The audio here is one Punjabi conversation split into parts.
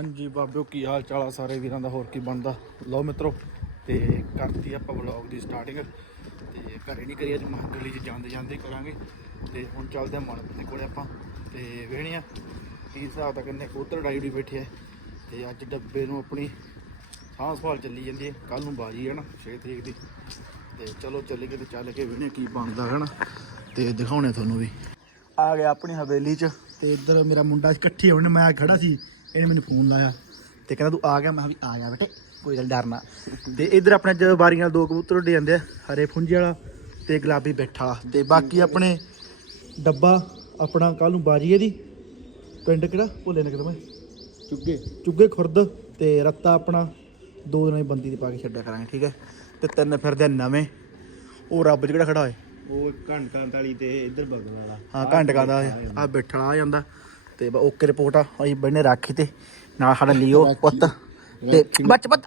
ਹਾਂਜੀ ਬਾਬਿਓ, ਕੀ ਹਾਲ ਚਾਲ ਆ ਸਾਰੇ ਵੀਰਾਂ ਦਾ? ਹੋਰ ਕੀ ਬਣਦਾ? ਲਓ ਮਿੱਤਰੋ, ਤੇ ਕਰਤੀ ਆਪਾਂ ਵਲੌਗ ਦੀ ਸਟਾਰਟਿੰਗ ਤੇ ਘਰੇ ਨਹੀਂ ਕਰੀ, ਅੱਜ ਮਾਂ ਗਲੀ 'ਚ ਜਾਂਦੇ ਜਾਂਦੇ ਕਰਾਂਗੇ। ਤੇ ਹੁਣ ਚੱਲਦੇ ਆ ਮਨਪ੍ਰੀਤ ਦੇ ਕੋਲੇ ਆਪਾਂ। ਤੇ ਵੇਹਣੇ ਆ ਕੀ ਹਿਸਾਬ ਤੱਕ ਕਿੰਨੇ ਕਬੂਤਰ ਡਾਈ ਉਡੀ ਬੈਠੇ ਆ। ਤੇ ਅੱਜ ਡੱਬੇ ਨੂੰ ਆਪਣੀ ਸਾਂਭ ਸੰਭਾਲ ਚੱਲੀ ਜਾਂਦੀ ਹੈ ਕੱਲ ਨੂੰ ਬਾਜੀ ਹੈ ਨਾ 6 ਤਰੀਕ ਦੀ। ਤੇ ਚਲੋ ਚੱਲੀਏ ਤੇ ਚੱਲ ਕੇ ਵੇਹਣੇ ਕੀ ਬਣਦਾ ਹੈ ਨਾ ਤੇ ਦਿਖਾਉਣੇ ਤੁਹਾਨੂੰ ਵੀ। ਆ ਗਿਆ ਆਪਣੀ ਹਵੇਲੀ 'ਚ। ਤੇ ਇੱਧਰ ਮੇਰਾ ਮੁੰਡਾ ਇਕੱਠੇ ਹੋਣ ਮੈਂ ਖੜਾ ਸੀ। ਇਹਨੇ ਮੈਨੂੰ ਫੋਨ ਲਾਇਆ ਤੇ ਕਹਿੰਦਾ ਤੂੰ ਆ ਗਿਆ। ਮੈਂ ਕਿਹਾ ਵੀ ਆ ਜਾ ਬੇਟੇ ਕੋਈ ਗੱਲ ਡਰਨਾ ਤੇ ਇੱਧਰ ਆਪਣੇ ਜਦੋਂ ਬਾਰੀਆਂ ਨਾਲ ਦੋ ਕਬੂਤਰ ਉੱਡੇ ਜਾਂਦੇ ਆ ਹਰੇ ਫੁੰਝੇ ਵਾਲਾ ਤੇ ਗੁਲਾਬੀ ਬੈਠਾ ਵਾਲਾ। ਤੇ ਬਾਕੀ ਆਪਣੇ ਡੱਬਾ ਆਪਣਾ ਕੱਲ ਨੂੰ ਬਾਜੀ ਇਹਦੀ। ਪਿੰਡ ਕਿਹੜਾ? ਭੁੱਲੇ ਨਿਕਲ ਮੈਂ ਚੁੱਗੇ। ਚੁੱਗੇ ਖੁਰਦ ਤੇ ਰੱਤਾ ਆਪਣਾ। ਦੋ ਦਿਨਾਂ ਦੀ ਬੰਦੀ ਦੀ ਪਾ ਕੇ ਛੱਡਿਆ ਕਰਾਂਗੇ ਠੀਕ ਹੈ? ਤੇ ਤਿੰਨ ਫਿਰਦੇ ਆ ਨਵੇਂ। ਉਹ ਰੱਬ ਚ ਕਿਹੜਾ ਖੜਾ ਹੋਏ। ਉਹ ਘੰਟਾਂ ਤਾਲੀ ਤੇ ਇੱਧਰ ਬਗਲ ਵਾਲਾ। ਹਾਂ ਘੰਟਕਾ ਦਾ ਆ। ਬੈਠਣਾ ਆ ਜਾਂਦਾ। ਤੇ ਬ- ਓਕੇ ਰਿਪੋਰਟ ਆ ਅਸੀਂ ਬੰਨੇ ਰਾਖੀ ਤੇ ਨਾਲ ਸਾਡਾ ਲਿਓ ਪੁੱਤ ਤੇ ਬੱਚ ਬੱਚ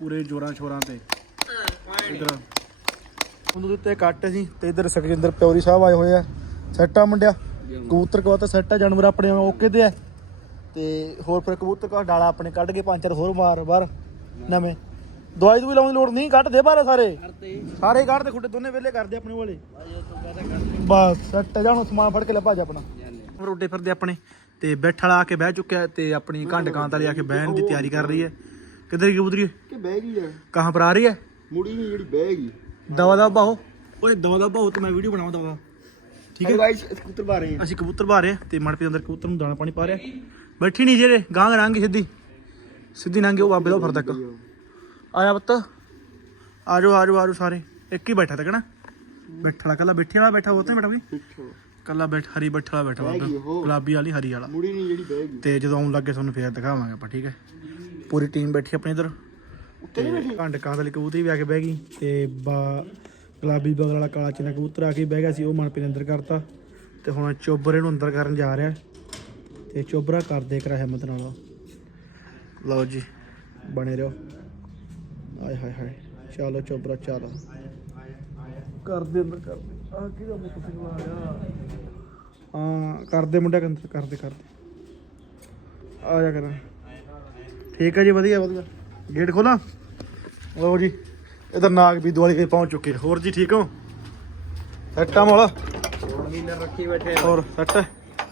ਪੂਰੇ ਜੋਰਾਂ ਸ਼ੋਰਾਂ ਤੇ। ਇਧਰ ਉਹਦੇ ਉੱਤੇ ਕੱਟ ਸੀ ਤੇ ਇਧਰ ਸੁਖਜਿੰਦਰ ਪਿਉਰੀ ਸਾਹਿਬ ਆਏ ਹੋਏ ਆ। ਸੈੱਟ ਮੁੰਡਿਆ? ਕਬੂਤਰ ਕੋ ਤਾਂ ਸੈੱਟ ਜਾਨਵਰ ਆਪਣੇ ਓਕੇ ਤੇ ਆ। ਤੇ ਹੋਰ ਫਿਰ ਕਬੂਤਰ ਕੋ ਡਾਲਾ ਆਪਣੇ ਕੱਢ ਕੇ ਪੰਜ ਚਾਰ ਹੋਰ ਮਾਰ, ਬਾਹਰ, ਨਵੇਂ। ਦਵਾਈ ਦੂਈ ਲਾਉਣ ਦੀ ਲੋੜ ਨਹੀਂ, ਕੱਢ ਦੇ ਬਾਹਰ ਸਾਰੇ। ਸਾਰੇ ਕੱਢ ਦੇ, ਖੁੱਡੇ ਦੋਨੇ ਵੇਲੇ ਕਰਦੇ ਆਪਣੇ ਵਾਲੇ। ਬਸ, ਸੱਟ ਜਾਣੋ ਸਮਾਨ ਫੜ ਕੇ ਲੈ ਭੱਜ ਆਪਣਾ। ਰੋਡੇ ਫਿਰਦੇ ਆਪਣੇ। ਤੇ ਬੈਠ ਵਾਲਾ ਆ ਕੇ ਬਹਿ ਚੁੱਕਿਆ ਤੇ ਆਪਣੀ ਘੰਟ ਕਾਂਤ ਵਾਲੀ ਆ ਕੇ ਬਹਿਣ ਦੀ ਤਿਆਰੀ ਕਰ ਰਹੀ ਹੈ। ਕਿੱਧਰ ਗਈ ਕਬੂਤਰੀ ਕਿ ਬਹਿ ਗਈ ਆ ਕਹਾਂ ਪਰ ਆ ਰਹੀ ਹੈ ਮੁੜੀ ਨਹੀਂ ਜਿਹੜੀ ਬਹਿ ਗਈ ਦਵਾ ਦਾ ਬਾਹੋ ਓਏ ਦਵਾ ਦਾ ਬਾਹੋ ਤੇ ਮੈਂ ਵੀਡੀਓ ਬਣਾਵਾਂ ਦਵਾ ਠੀਕ ਹੈ ਗਾਇਸ ਸਕੂਟਰ ਬਾ ਰਹੇ ਅਸੀਂ ਕਬੂਤਰ ਪਾ ਰਹੇ ਹਾਂ ਤੇ ਮਨਪ੍ਰੀਤ ਅੰਦਰ ਕਬੂਤਰ ਨੂੰ ਦਾਣਾ ਪਾਣੀ ਪਾ ਰਿਹਾ ਬੈਠੀ ਨਹੀਂ ਜਿਹੜੇ ਗਾਂਗ ਰਾਂਗੀ ਸਿੱਧੀ ਸਿੱਧੀ ਲੰਘੇ ਉਹ ਬਾਬੇ ਦਾ ਫਰ ਤੱਕ ਆਇਆ ਪੁੱਤ ਆਜੋ ਆਜੋ ਆਜੋ ਸਾਰੇ ਇੱਕ ਹੀ ਬੈਠਾ ਤੱਕ ਨਾ ਬੈਠਾ ਵਾਲਾ ਕੱਲਾ ਬੈਠੇ ਵਾਲਾ ਬੈਠਾ ਉਹ ਤੇ ਬੈਠਾ ਵੀ ਪਿੱਛੋਂ ਕੱਲਾ ਬੈਠ ਹਰੀ ਬੈਠਾ ਵਾਲਾ ਬੈਠਾ ਹੈਗੀ ਬਾਬਾ ਉਹ। ਗੁਲਾਬੀ ਵਾਲੀ ਹਰੀ ਵਾਲਾ ਮੁੜੀ ਨਹੀਂ ਜਿਹੜੀ ਬਹਿ ਗਈ ਤੇ ਜਦੋਂ ਆਉਣ ਲੱਗੇ ਤੁਹਾਨੂੰ ਫੇਰ ਦਿਖਾਵਾਂਗੇ ਆਪਾਂ ਠੀਕ ਹੈ ਪੂਰੀ ਟੀਮ ਬੈਠੀ ਆਪਣੀ ਇਧਰ। ਉੱਤੇ ਨਹੀਂ ਬੈਠੀ? ਘੰਟ ਕਾਂ ਵਾਲੀ ਕਬੂਤਰੀ ਵੀ ਆ ਕੇ ਬਹਿ ਗਈ ਤੇ ਬਾ ਗੁਲਾਬੀ ਬਗਲ ਵਾਲਾ ਕਾਲਾ ਚਿੰਨਾ ਕਬੂਤਰ ਆ ਕੇ ਬਹਿ ਗਿਆ ਸੀ ਉਹ ਮਨਪ੍ਰੀਤ ਅੰਦਰ ਕਰਤਾ। ਤੇ ਹੁਣ ਚੋਬਰੇ ਨੂੰ ਅੰਦਰ ਕਰਨ ਜਾ ਰਿਹਾ। ਤੇ ਚੋਬਰਾ ਕਰਦੇ ਕਰਾ ਹਿੰਮਤ ਨਾਲ। ਲਓ ਜੀ ਬਣੇ ਰਹੋ। ਆਏ ਹਾਏ ਹਾਏ ਚਲੋ ਚੋਬਰਾ ਚਲੋ। ਕਰਦੇ ਅੰਦਰ ਕਰਦੇ। ਆ ਕਿਹਦਾ ਮੋਟਰਸਾਈਕਲ ਆ ਗਿਆ ਹਾਂ ਕਰਦੇ ਮੁੰਡਿਆ ਅੰਦਰ ਕਰਦੇ ਕਰਦੇ। ਆ ਜਾ ਕਰਾਂ। ਠੀਕ ਹੈ ਜੀ ਵਧੀਆ ਵਧੀਆ। ਗੇਟ ਖੋਲਾਂ ਲਓ ਜੀ ਇਧਰ ਨਾਗ ਵੀ ਦੁਆਲੇ ਕੇ ਪਹੁੰਚ ਚੁੱਕੇ। ਹੋਰ ਜੀ ਠੀਕ ਹੋ? ਸੱਟਾ ਮੋਲਾ ਵੀਲਰ ਰੱਖੀ ਬੈਠੇ ਹੋਰ ਸੱਟ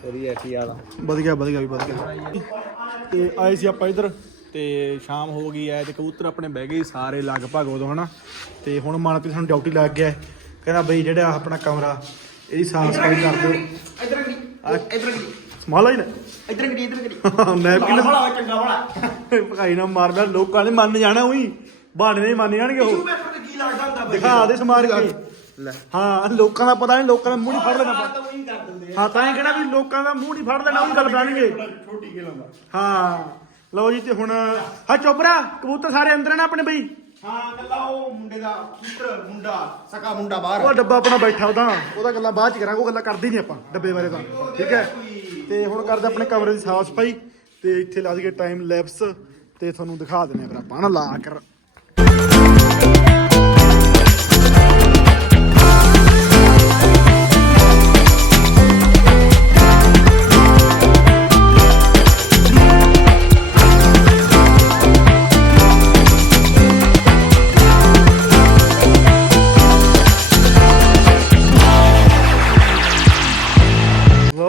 ਵਧੀਆ ਕੀ ਆਲਾ ਵਧੀਆ ਵਧੀਆ ਵੀ ਵਧੀਆ। ਤੇ ਆਏ ਸੀ ਆਪਾਂ ਇਧਰ। ਤੇ ਸ਼ਾਮ ਹੋ ਗਈ ਐ ਤੇ ਕਬੂਤਰ ਆਪਣੇ ਬਹਿ ਗਏ ਸਾਰੇ ਲਗਭਗ ਉਦੋਂ ਹਨਾ? ਤੇ ਹੁਣ ਮਨਪ੍ਰੀਤ ਸਾਨੂੰ ਡਿਊਟੀ ਲੱਗ ਗਿਆ। ਕਹਿੰਦਾ ਬਈ ਜਿਹੜਾ ਆਪਣਾ ਕਮਰਾ ਇਹਦੀ ਸਾਫ਼ ਸਫ਼ਾਈ ਕਰ ਦਿਓ। ਇਧਰ ਇਧਰ ਸਮਾਲਾ ਹੀ ਨਾ ਇਧਰ ਕਰੀ ਇਧਰ ਕਰੀ ਨੈਪਕਿਨ ਬੜਾ ਚੰਗਾ ਬੜਾ ਭਗਾਈ ਨਾ ਮਾਰ ਮੈਂ ਲੋਕਾਂ ਨੇ ਮੰਨ ਜਾਣਾ ਉਹੀ। ਬਹਾਨੇ ਨਹੀਂ ਮੰਨ ਜਾਣਗੇ ਉਹ। ਵੇਖੋ ਤੇ ਕੀ ਲੱਗਦਾ ਹੁੰਦਾ ਬਈ ਦਿਖਾ ਦੇ ਸਮਾਰ ਕੇ। ਲੈ। ਹਾਂ ਲੋਕਾਂ ਦਾ ਪਤਾ ਨਹੀਂ ਲੋਕਾਂ ਦਾ ਮੂੰਹ ਨਹੀਂ ਫੜ ਲੈਣਾ ਤਾਂ ਉਹੀ ਕਰ ਦਿੰਦੇ ਹਾਂ ਤਾਂ ਹੀ ਕਹਿਣਾ ਵੀ ਲੋਕਾਂ ਦਾ ਮੂੰਹ ਨਹੀਂ ਫੜ ਲੈਣਾ ਉਹੀ ਗੱਲ ਬਣਨਗੇ ਛੋਟੀ ਕੇ ਲਾਉਂਦਾ ਹਾਂ ਲਓ ਜੀ ਤੇ ਹੁਣ ਹਾਂ ਚੋਬਰਾ ਕਬੂਤਰ ਸਾਰੇ ਅੰਦਰ ਨੇ ਆਪਣੇ ਬਈ? ਹਾਂ ਕੱਲਾ ਉਹ ਮੁੰਡੇ ਦਾ ਪੁੱਤਰ ਮੁੰਡਾ ਸਕਾ ਮੁੰਡਾ ਬਾਹਰ ਉਹ ਡੱਬਾ ਆਪਣਾ ਬੈਠਾ ਉਹਦਾ। ਉਹਦਾ ਗੱਲਾਂ ਬਾਅਦ ਚ ਕਰਾਂਗੇ ਉਹ ਗੱਲਾਂ ਕਰਦੇ ਨਹੀਂ ਆਪਾਂ ਡੱਬੇ ਬਾਰੇ ਤਾਂ। ਠੀਕ ਹੈ? ਤੇ ਹੁਣ ਕਰਦੇ ਆਪਣੇ ਕਮਰੇ ਦੀ ਸਾਫ਼ ਸਫ਼ਾਈ ਤੇ ਇੱਥੇ ਲਾ ਦਈਏ ਟਾਈਮ ਲੈਪਸ ਤੇ ਤੁਹਾਨੂੰ ਦਿਖਾ ਦਿੰਦੇ ਆ ਫਿਰ ਆਪਾਂ ਨਾ ਲਾ ਕਰ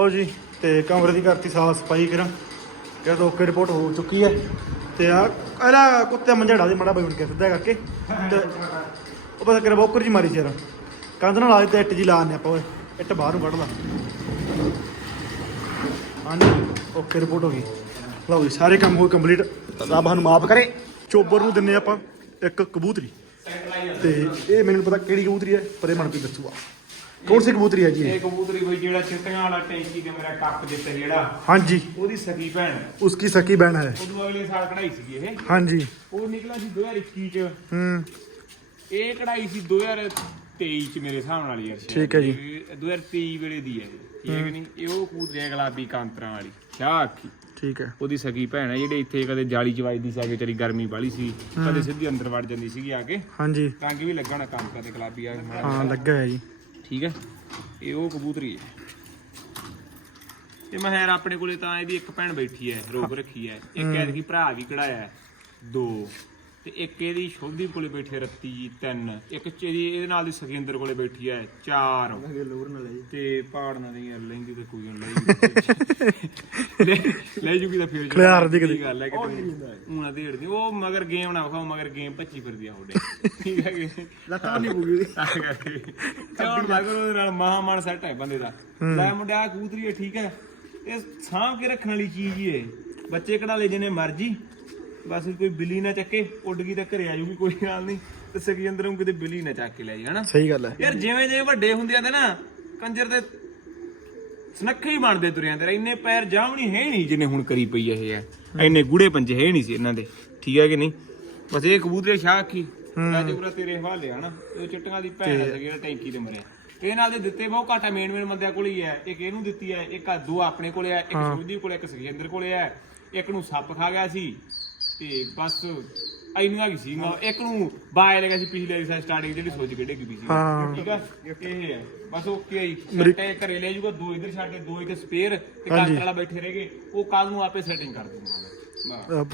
ਜੀ ਤੇ ਕਮਰੇ ਦੀ ਕਰਤੀ ਸਾਫ਼ ਸਫ਼ਾਈ ਕਰਾਂ। ਕਿ ਓਕੇ ਰਿਪੋਰਟ ਹੋ ਚੁੱਕੀ ਹੈ। ਤੇ ਆ, ਇਹਦਾ ਕੁੱਤੇ ਮੰਝੜਾ ਦੇ ਮੜਾ ਬਣ ਕੇ ਸਿੱਧਾ ਕਰਕੇ। ਤੇ ਉਹ ਪਤਾ ਕਰ ਬੋਕਰ ਜੀ ਮਾਰੀ ਜਰਾ ਕੰਧ ਨਾਲ ਆ ਤੇ ਇੱਟ ਜੀ ਲਾਣੇ ਆਪਾਂ, ਓਏ, ਇੱਟ ਬਾਹਰ ਨੂੰ ਕੱਢ ਲਾ। ਹਾਂਜੀ, ਓਕੇ ਰਿਪੋਰਟ ਹੋ ਗਈ। ਲਓ ਜੀ, ਸਾਰੇ ਕੰਮ ਹੋਏ ਕੰਪਲੀਟ ਰੱਬ ਸਾਨੂੰ ਮਾਫ ਕਰੇ। ਚੋਬਰ ਨੂੰ ਦਿੰਨੇ ਆਪਾਂ ਇੱਕ ਕਬੂਤਰੀ। ਤੇ ਇਹ ਮੈਨੂੰ ਪਤਾ ਕਿਹੜੀ ਕਬੂਤਰੀ ਹੈ, ਪਰ ਇਹ ਮਨਪ੍ਰੀਤ ਦੱਸੂਗਾ। ਕੌਣ ਸੀ ਕਬੂਤਰੀ ਹੈ ਜੀ? ਇਹ? ਇਹ ਕਬੂਤਰੀ ਬਈ ਜਿਹੜਾ ਚਿੱਟੀਆਂ ਵਾਲਾ ਟੈਂਕੀ ਤੇ ਮੇਰਾ ਕੱਪ ਦਿੱਤਾ ਜਿਹੜਾ ਹਾਂਜੀ। ਉਹਦੀ ਸਕੀ ਭੈਣ। ਉਸकी ਸਕੀ ਬਹਿਣ ਹੈ। ਉਦੋਂ ਅਗਲੇ ਸਾਲ ਕਢਾਈ ਸੀਗੀ ਇਹ। ਹਾਂਜੀ। ਉਹ ਨਿਕਲਾ ਸੀ 2021 ਚ। ਹੂੰ। ਇਹ ਕਢਾਈ ਸੀ 2023 ਚ ਮੇਰੇ ਹਿਸਾਬ ਨਾਲ ਯਾਰ। ਸ਼ਾਇਦ। ਠੀਕ ਹੈ ਜੀ। ਇਹ 2023 ਵੇਲੇ ਦੀ ਹੈ। ਇਹ, ਠੀਕ ਹੈ ਕਿ ਨਹੀਂ? ਇਹ ਉਹ ਕਬੂਤਰੀ ਹੈ ਗੁਲਾਬੀ ਕਾਂਤਰਾਂ ਵਾਲੀ। ਸ਼ਾਹ ਅੱਖੀ ਠੀਕ ਹੈ। ਉਹਦੀ ਸਗੀ ਭੈਣ ਹੈ ਜਿਹੜੇ ਇੱਥੇ ਕਦੇ ਜਾਲੀ ਚ ਵੱਜਦੀ ਸੀ ਆ ਕੇ ਗਰਮੀ ਵਾਲੀ ਸੀ। ਕਦੇ ਸਿੱਧੀ ਅੰਦਰ ਵੜ ਜਾਂਦੀ ਸੀਗੀ ਆ ਕੇ। ਹਾਂਜੀ। ਰੰਗ ਵੀ ਲੱਗਣਾ ਕੰਮ ਕਰਦੇ ਗੁਲਾਬੀ ਆ ਕੇ ਮਾੜਾ ਹਾਂ ਲੱਗਾ ਹੈ ਜੀ। ਠੀਕ ਹੈ? ਇਹ ਉਹ ਕਬੂਤਰੀ ਹੈ। ਤੇ ਮੈਂ ਯਾਰ ਆਪਣੇ ਕੋਲੇ ਤਾਂ ਇਹਦੀ ਇੱਕ ਭੈਣ ਬੈਠੀ ਹੈ ਰੋਕ ਰੱਖੀ ਹੈ। ਇੱਕ ਐਤਕੀ ਭਰਾ ਵੀ ਕਢਾਇਆ ਹੈ। ਦੋ। ਤੇ ਇੱਕ ਇਹਦੀ ਸ਼ੋਭਦੀਪ ਕੋਲੇ ਬੈਠੀ ਹੈ ਰੱਤੀ ਜੀ ਤਿੰਨ ਇੱਕ ਚ ਇਹਦੀ ਇਹਦੇ ਨਾਲ ਦੀ ਸਖਿੰਦਰ ਕੋਲੇ ਬੈਠੀ ਹੈ ਚਾਰ। ਤੇ ਪਾੜਨਾ ਨਹੀਂ ਯਾਰ ਲੈਂਦੀ ਤੇ ਕੋਈ ਨਹੀਂ। ਲੈ ਲੈ ਜੂਗੀ ਤਾਂ ਫਿਰ ਖਿਲਾਰ ਦੀ। ਗੱਲ ਹੈ ਕਿ ਤੂੰ ਨਾ ਦੇੜਦੀ ਉਹ ਮਗਰ ਗੇਮ ਨਾ ਵਿਖਾਓ ਮਗਰ ਗੇਮ ਭੱਜੀ ਫਿਰਦੀ ਆ ਉਹਦੇ। ਠੀਕ ਹੈ ਕਿ ਲੱਤਾਂ ਨਹੀਂ ਬੁਗੀ ਚੌੜ ਮਗਰ ਉਹਦੇ ਨਾਲ ਮਹਾਮਾਨ ਸੈੱਟ ਹੈ ਬੰਦੇ ਦਾ। ਲੈ ਮੁੰਡਿਆ ਕਬੂਤਰੀ ਹੈ ਠੀਕ ਹੈ। ਇਹ ਸਾਂਭ ਕੇ ਰੱਖਣ ਵਾਲੀ ਚੀਜ਼ ਹੀ ਹੈ ਬੱਚੇ ਕਢਾ ਲੈ ਜਿੰਨੇ ਮਰਜ਼ੀ। ਬਸ ਕੋਈ ਬਿੱਲੀ ਨਾ ਚੱਕੇ ਉੱਡ ਗਈ ਤਾਂ ਘਰੇ ਆ ਜੂਗੀ ਕੋਈ ਗੱਲ ਨਹੀਂ। ਤੇ ਸਕੀ ਅੰਦਰੋਂ ਕਿਤੇ ਬਿੱਲੀ ਨਾ ਚੱਕ ਕੇ ਲੈ ਜਾ ਹਨਾ? ਸਹੀ ਗੱਲ ਹੈ। ਯਾਰ ਜਿਵੇਂ ਜਿਵੇਂ ਵੱਡੇ ਹੁੰਦੇ ਆਂਦੇ ਨਾ ਕੰਜਰ ਦੇ ਸਨੱਖੇ ਹੀ ਬਣਦੇ ਤੁਰਿਆਂ ਤੇ ਇੰਨੇ ਪੈਰ ਜਾਵਣੀ ਹੈ ਨਹੀਂ ਜਿੰਨੇ ਹੁਣ ਕਰੀ ਪਈ ਇਹ ਹੈ ਇੰਨੇ ਗੂੜੇ ਪੰਜੇ ਹੈ ਨਹੀਂ ਸੀ ਇਹਨਾਂ ਦੇ। ਠੀਕ ਹੈ ਕਿ ਨਹੀਂ? ਬਸ ਇਹ ਕਬੂਤਰੇ ਸ਼ਾਹ ਕੀ ਰਾਜੇ ਪੂਰਾ ਤੇਰੇ ਹਵਾਲੇ ਹਨਾ? ਇਹ ਚਿੱਟੀਆਂ ਦੀ ਭੈਣ ਹੈ ਜਿਹੜਾ ਟੈਂਕੀ ਤੇ ਮਰਿਆ। ਤੇ ਨਾਲ ਦੇ ਦਿੱਤੇ ਬਹੁਤ ਘਾਟਾ ਮੇਨ ਮੇਨ ਬੰਦਿਆਂ ਕੋਲ ਹੀ ਹੈ ਇੱਕ ਇਹਨੂੰ ਦਿੱਤੀ ਹੈ ਇੱਕ ਆ ਦੋ ਆਪਣੇ ਕੋਲੇ ਹੈ ਇੱਕ ਸੁਰਜੀਤ ਕੋਲੇ ਇੱਕ ਸੁਖਜਿੰਦਰ ਕੋਲੇ ਹੈ ਇੱਕ ਨੂੰ ਸੱਪ ਖਾ ਗਿਆ ਸੀ। ਤੇ ਬਸ ਐਨੂੰ ਆ ਗਈ ਸੀ। ਮਤਲਬ ਇੱਕ ਨੂੰ ਬਾਇ ਲਗਾ ਸੀ ਪਿਛਲੇ ਵਾਰੀ ਸਟਾਰਟਿੰਗ ਜਿਹੜੀ ਸੋਚ ਕੱਢੇ ਗਈ ਸੀ। ਹਾਂ। ਠੀਕ ਆ? ਇਹ ਹੈ। ਬਸ ਓਕੇ ਆਈ ਸੈਟ ਘਰੇ ਲੈ ਜਾਊਗਾ ਦੋ ਇਧਰ ਛੱਡ ਕੇ ਦੋ ਇੱਥੇ ਸਪੇਅਰ ਤੇ ਕਾਂਤਰ ਵਾਲਾ ਬੈਠੇ ਰਹੇਗੇ ਉਹ ਕੱਲ ਨੂੰ ਆਪੇ ਸੈਟਿੰਗ ਕਰ ਦੂੰਗਾ ਅਹ